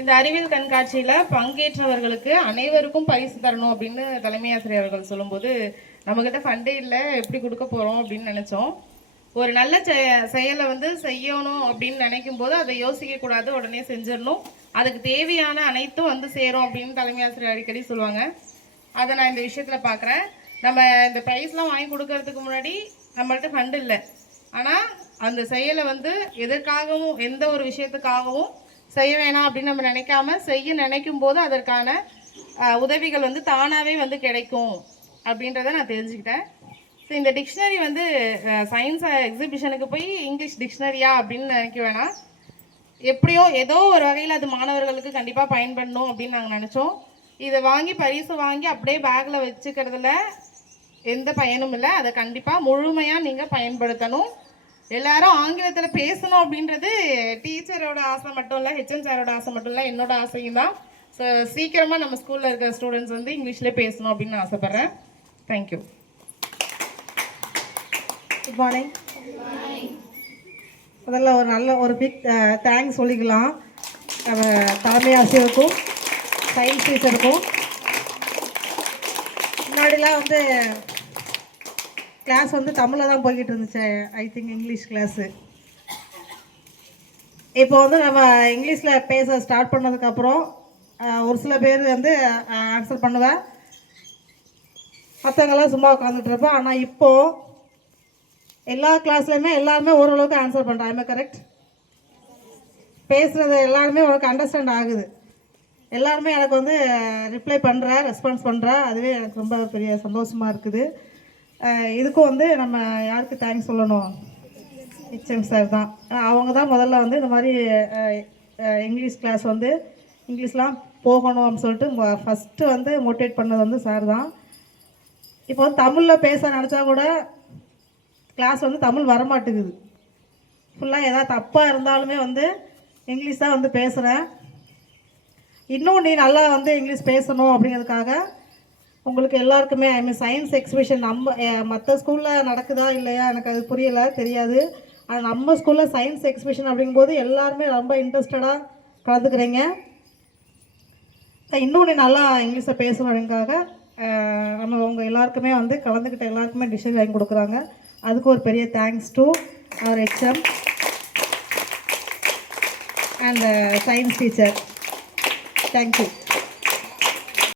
இந்த அறிவியல் கண்காட்சியில் பங்கேற்றவர்களுக்கு அனைவருக்கும் பரிசு தரணும் அப்படின்னு தலைமை ஆசிரியர்கள் சொல்லும்போது நம்மக்கிட்ட ஃபண்டே இல்லை, எப்படி கொடுக்க போகிறோம் அப்படின்னு நினச்சோம். ஒரு நல்ல செயலை வந்து செய்யணும் அப்படின்னு நினைக்கும் போது அதை யோசிக்கக்கூடாது, உடனே செஞ்சிடணும். அதுக்கு தேவையான அனைத்தும் வந்து சேரும் அப்படின்னு தலைமை ஆசிரியர் அடிக்கடி சொல்லுவாங்க. அதை நான் இந்த விஷயத்தில் பார்க்குறேன். நம்ம இந்த ப்ரைஸ்லாம் வாங்கி கொடுக்கறதுக்கு முன்னாடி நம்மள்ட்ட ஃபண்டு இல்லை, ஆனால் அந்த செயலை வந்து எதற்காகவும் எந்த ஒரு விஷயத்துக்காகவும் செய்ய வேணாம் அப்படின்னு நம்ம நினைக்காம செய்ய நினைக்கும் போது அதற்கான உதவிகள் வந்து தானாகவே வந்து கிடைக்கும் அப்படின்றத நான் தெரிஞ்சுக்கிட்டேன். ஸோ இந்த டிக்ஷனரி வந்து சயின்ஸ் எக்ஸிபிஷனுக்கு போய் இங்கிலீஷ் டிக்ஷனரியா அப்படின்னு நினைக்க வேணாம். எப்படியோ ஏதோ ஒரு வகையில் அது மாணவர்களுக்கு கண்டிப்பாக பயன்படணும் அப்படின்னு நாங்கள் நினச்சோம். இதை வாங்கி பரிசு வாங்கி அப்படியே பேக்கில் வச்சுக்கிறதுல எந்த பயனும் இல்லை. அதை கண்டிப்பாக முழுமையாக நீங்கள் பயன்படுத்தணும். எல்லாரும் ஆங்கிலத்தில் பேசணும் அப்படின்றது டீச்சரோட ஆசை மட்டும் இல்லை, ஹெச்எம் சாரோட ஆசை மட்டும் இல்லை, என்னோட ஆசையும் தான். ஸோ சீக்கிரமாக நம்ம ஸ்கூலில் இருக்கிற ஸ்டூடெண்ட்ஸ் வந்து இங்கிலீஷ்லேயே பேசணும் அப்படின்னு நான் ஆசைப்பட்றேன். தேங்க்யூ. Good morning. முதல்ல ஒரு நல்ல ஒரு பிக் தேங்க்ஸ் சொல்லிக்கலாம் நம்ம தலைமை ஆசிரியருக்கும் சயின்ஸ் டீச்சருக்கும். முன்னாடிலாம் வந்து கிளாஸ் வந்து தமிழில் தான் போய்கிட்டு இருந்துச்சு, ஐ திங்க் இங்கிலீஷ் கிளாஸு. இப்போ வந்து நம்ம இங்கிலீஷில் பேச ஸ்டார்ட் பண்ணதுக்கப்புறம் ஒரு சில பேர் வந்து ஆன்சர் பண்ணுவேன், மற்றவங்கெல்லாம் சும்மா உட்காந்துட்டு இருப்போம். ஆனால் இப்போது எல்லா கிளாஸ்லையுமே எல்லாருமே ஓரளவுக்கு ஆன்சர் பண்ணுறாங்க. கரெக்ட்? பேசுகிறது எல்லாருமே உனக்கு அண்டர்ஸ்டாண்ட் ஆகுது. எல்லாருமே எனக்கு வந்து ரிப்ளை பண்ணுறா, ரெஸ்பான்ஸ் பண்ணுறா. அதுவே எனக்கு ரொம்ப பெரிய சந்தோஷமாக இருக்குது. இதுக்கும் வந்து நம்ம யாருக்கு தேங்க்ஸ் சொல்லணும்? ஹெச்எம் சார் தான். அவங்க தான் முதல்ல வந்து இந்த மாதிரி இங்கிலீஷ் கிளாஸ் வந்து இங்கிலீஷ்லாம் போகணும் அப்படின்னு சொல்லிட்டு ஃபஸ்ட்டு வந்து மோட்டிவேட் பண்ணது வந்து சார் தான். இப்போ வந்து தமிழில் பேச நினச்சா கூட கிளாஸ் வந்து தமிழ் வரமாட்டேங்குது. ஃபுல்லாக எதாவது தப்பாக இருந்தாலுமே வந்து இங்கிலீஷ் தான் வந்து பேசுகிறேன். இன்னும் நீ நல்லா வந்து இங்கிலீஷ் பேசணும் அப்படிங்கிறதுக்காக உங்களுக்கு எல்லாருக்குமே ஐ மீன் சயின்ஸ் எக்ஸிபிஷன் நம்ம மற்ற ஸ்கூலில் நடக்குதா இல்லையா எனக்கு அது புரியலை, தெரியாது. ஆனால் நம்ம ஸ்கூலில் சயின்ஸ் எக்ஸிபிஷன் அப்படிங்கும்போது எல்லாருமே ரொம்ப இன்ட்ரெஸ்டடாக கலந்துக்கிறீங்க. இன்னும் நீ நல்லா இங்கிலீஷை பேசணும் அப்படிங்கிறதுக்காக நம்ம உங்கள் எல்லாருக்குமே வந்து கலந்துக்கிட்ட எல்லாருக்குமே டிசிஷன் வாங்கி கொடுக்குறாங்க. அதுக்கு ஒரு பெரிய தேங்க்ஸ் டு அவர் HM and science teacher. Thank you.